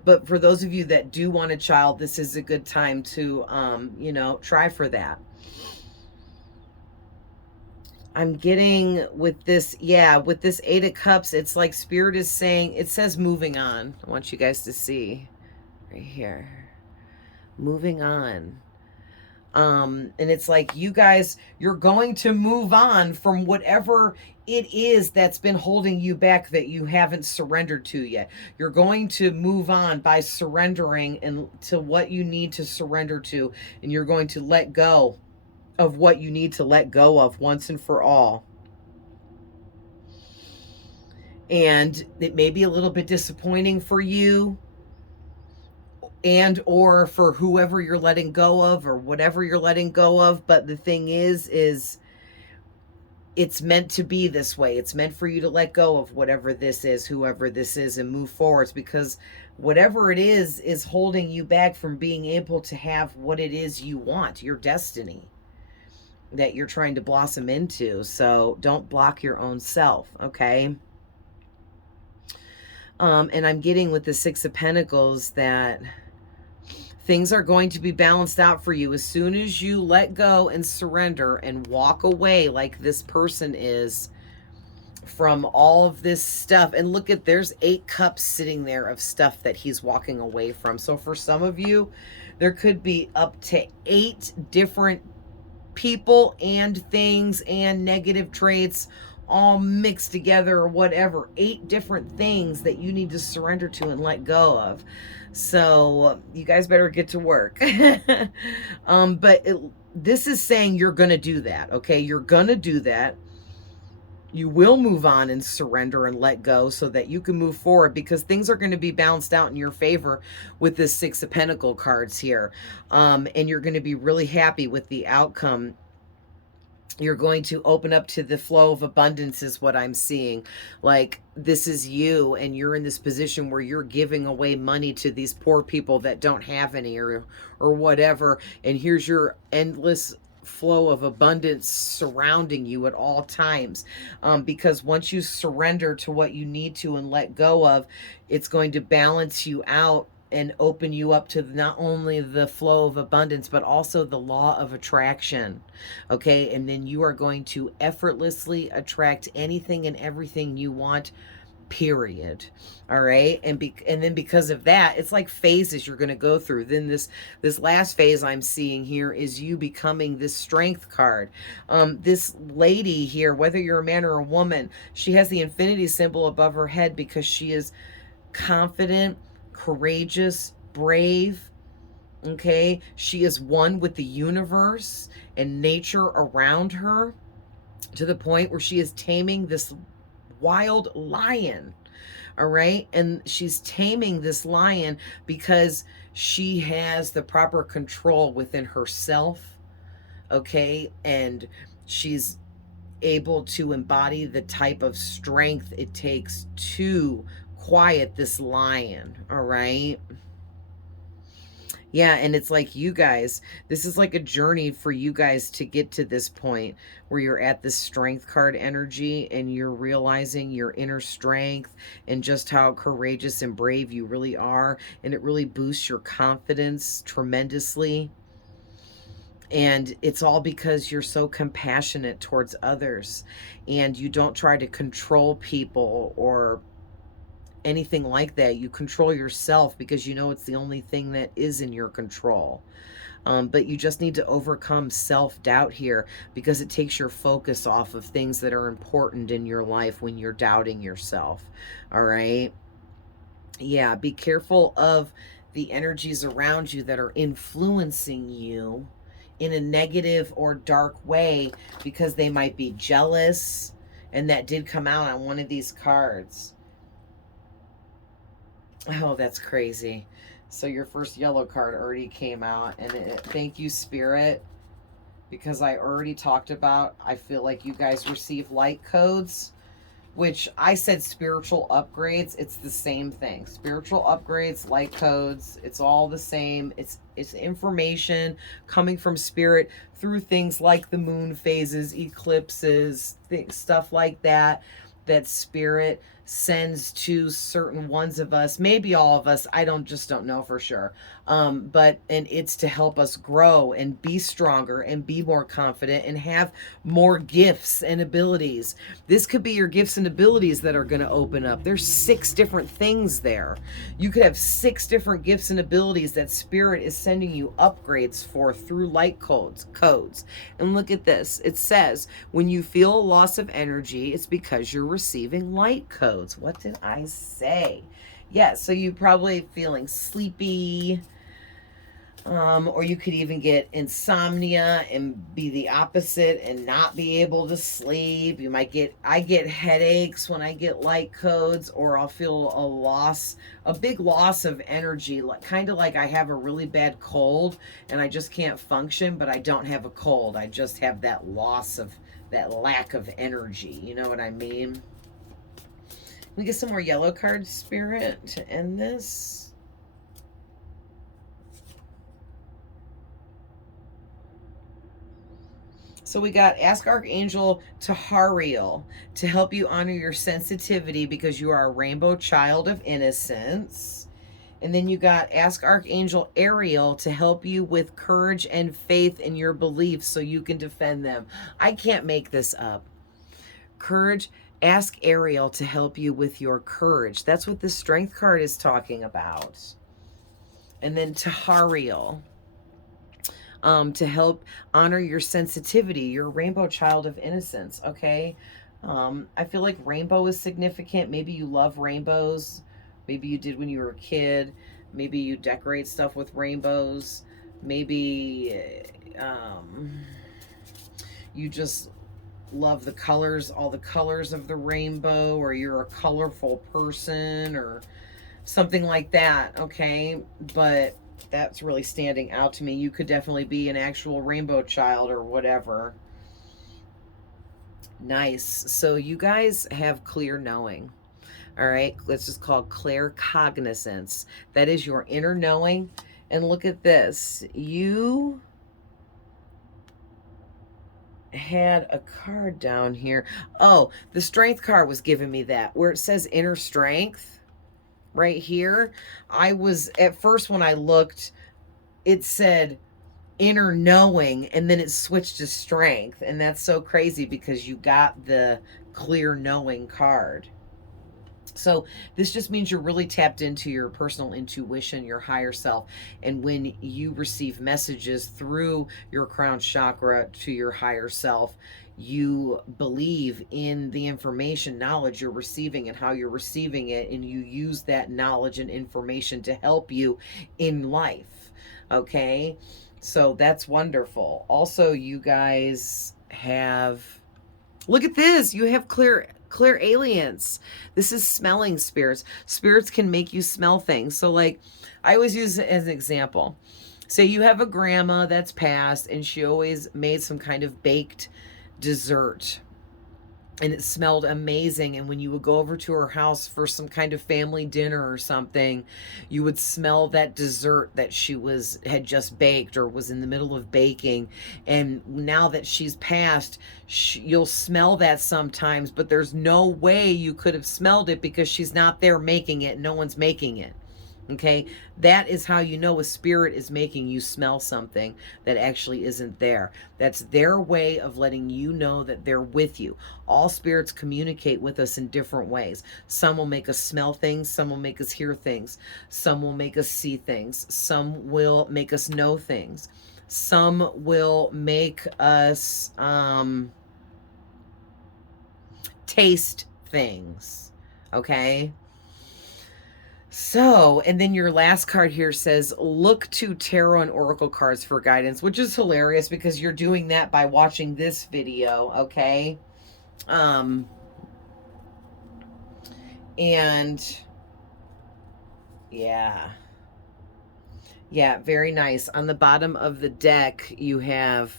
But for those of you that do want a child, this is a good time to, you know, try for that. I'm getting with this, yeah, with this Eight of Cups, it's like Spirit is saying, it says moving on. I want you guys to see right here. Moving on. And it's like you guys, you're going to move on from whatever it is that's been holding you back that you haven't surrendered to yet. You're going to move on by surrendering and to what you need to surrender to, and you're going to let go of what you need to let go of once and for all. And it may be a little bit disappointing for you, and or for whoever you're letting go of or whatever you're letting go of, but the thing is it's meant to be this way. It's meant for you to let go of whatever this is, whoever this is, and move forwards, because whatever it is holding you back from being able to have what it is you want, your destiny that you're trying to blossom into. So don't block your own self, okay? And I'm getting with the Six of Pentacles that things are going to be balanced out for you as soon as you let go and surrender and walk away like this person is from all of this stuff. And look at, there's 8 cups sitting there of stuff that he's walking away from. So for some of you, there could be up to 8 different people and things and negative traits all mixed together, or whatever. 8 different things that you need to surrender to and let go of. So you guys better get to work. But this is saying you're going to do that, okay? You're going to do that. You will move on and surrender and let go so that you can move forward, because things are going to be balanced out in your favor with this Six of Pentacles cards here. And you're going to be really happy with the outcome. You're going to open up to the flow of abundance is what I'm seeing. Like, this is you, and you're in this position where you're giving away money to these poor people that don't have any, or whatever. And here's your endless flow of abundance surrounding you at all times. Because once you surrender to what you need to and let go of, it's going to balance you out and open you up to not only the flow of abundance, but also the law of attraction. Okay. And then you are going to effortlessly attract anything and everything you want, period. All right. And then because of that, it's like phases you're going to go through. Then this last phase I'm seeing here is you becoming this strength card. This lady here, whether you're a man or a woman, she has the infinity symbol above her head because she is confident, courageous, brave. Okay. She is one with the universe and nature around her, to the point where she is taming this wild lion. All right. And she's taming this lion because she has the proper control within herself. Okay. And she's able to embody the type of strength it takes to quiet this lion. All right. Yeah, and it's like you guys, this is like a journey for you guys to get to this point where you're at this strength card energy and you're realizing your inner strength and just how courageous and brave you really are. And it really boosts your confidence tremendously. And it's all because you're so compassionate towards others and you don't try to control people or anything like that. You control yourself because you know it's the only thing that is in your control. But you just need to overcome self-doubt here because it takes your focus off of things that are important in your life when you're doubting yourself. All right. Yeah, be careful of the energies around you that are influencing you in a negative or dark way because they might be jealous. And that did come out on one of these cards. Oh, that's crazy. So your first yellow card already came out, and thank you, Spirit, because I already talked about, I feel like you guys receive light codes, which I said spiritual upgrades. It's the same thing. Spiritual upgrades, light codes, it's all the same. It's information coming from Spirit through things like the moon phases, eclipses, stuff like that, that Spirit sends to certain ones of us, maybe all of us. I just don't know for sure. But it's to help us grow and be stronger and be more confident and have more gifts and abilities. This could be your gifts and abilities that are going to open up. There's 6 different things there. You could have 6 different gifts and abilities that Spirit is sending you upgrades for through light codes. And look at this. It says, when you feel a loss of energy, it's because you're receiving light codes. What did I say? Yeah, so you're probably feeling sleepy, or you could even get insomnia and be the opposite and not be able to sleep. You might I get headaches when I get light codes, or I'll feel a big loss of energy, kind of like I have a really bad cold and I just can't function, but I don't have a cold. I just have that lack of energy. You know what I mean? We get some more yellow cards, Spirit, to end this. So we got ask Archangel Tahariel to help you honor your sensitivity because you are a rainbow child of innocence. And then you got ask Archangel Ariel to help you with courage and faith in your beliefs so you can defend them. I can't make this up. Courage. Ask Ariel to help you with your courage. That's what the strength card is talking about. And then Tahariel, to help honor your sensitivity. You're a rainbow child of innocence, okay? I feel like rainbow is significant. Maybe you love rainbows. Maybe you did when you were a kid. Maybe you decorate stuff with rainbows. Maybe you just love the colors, all the colors of the rainbow, or you're a colorful person or something like that, okay? But that's really standing out to me. You could definitely be an actual rainbow child or whatever. Nice. So you guys have clear knowing. All right, let's just call it claircognizance. That is your inner knowing. And look at this. You had a card down here. Oh, the strength card was giving me that, where it says inner strength right here. I was, at first when I looked, it said inner knowing, and then it switched to strength. And that's so crazy because you got the clear knowing card. So this just means you're really tapped into your personal intuition, your higher self. And when you receive messages through your crown chakra to your higher self, you believe in the information, knowledge you're receiving and how you're receiving it. And you use that knowledge and information to help you in life. Okay. So that's wonderful. Also, you guys have, look at this. You have clairalience. This is smelling spirits. Spirits can make you smell things. So like, I always use it as an example. Say you have a grandma that's passed and she always made some kind of baked dessert. and it smelled amazing. And when you would go over to her house for some kind of family dinner or something, you would smell that dessert that she had just baked or was in the middle of baking. And now that she's passed, you'll smell that sometimes, but there's no way you could have smelled it because she's not there making it. No one's making it. Okay, that is how you know a spirit is making you smell something that actually isn't there. That's their way of letting you know that they're with you. All spirits communicate with us in different ways. Some will make us smell things, some will make us hear things, some will make us see things, some will make us know things, some will make us taste things. Okay. So, and then your last card here says, look to tarot and oracle cards for guidance, which is hilarious because you're doing that by watching this video, okay? And yeah. Yeah, very nice. On the bottom of the deck, you have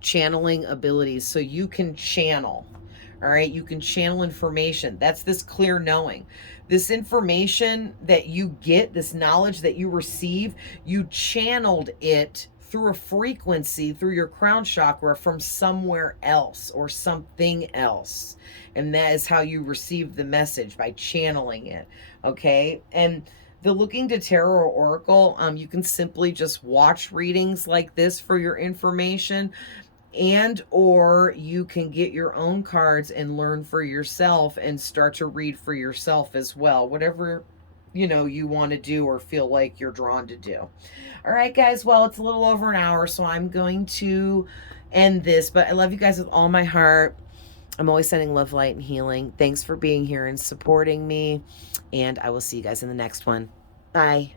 channeling abilities. So you can channel. All right, you can channel information. That's this clear knowing. This information that you get, this knowledge that you receive, you channeled it through a frequency, through your crown chakra from somewhere else or something else. And that is how you receive the message, by channeling it. Okay. And the Looking to Tarot or Oracle, you can simply just watch readings like this for your information, and or you can get your own cards and learn for yourself and start to read for yourself as well. Whatever, you know, you want to do or feel like you're drawn to do. All right, guys. Well, it's a little over an hour, so I'm going to end this, but I love you guys with all my heart. I'm always sending love, light, and healing. Thanks for being here and supporting me, and I will see you guys in the next one. Bye.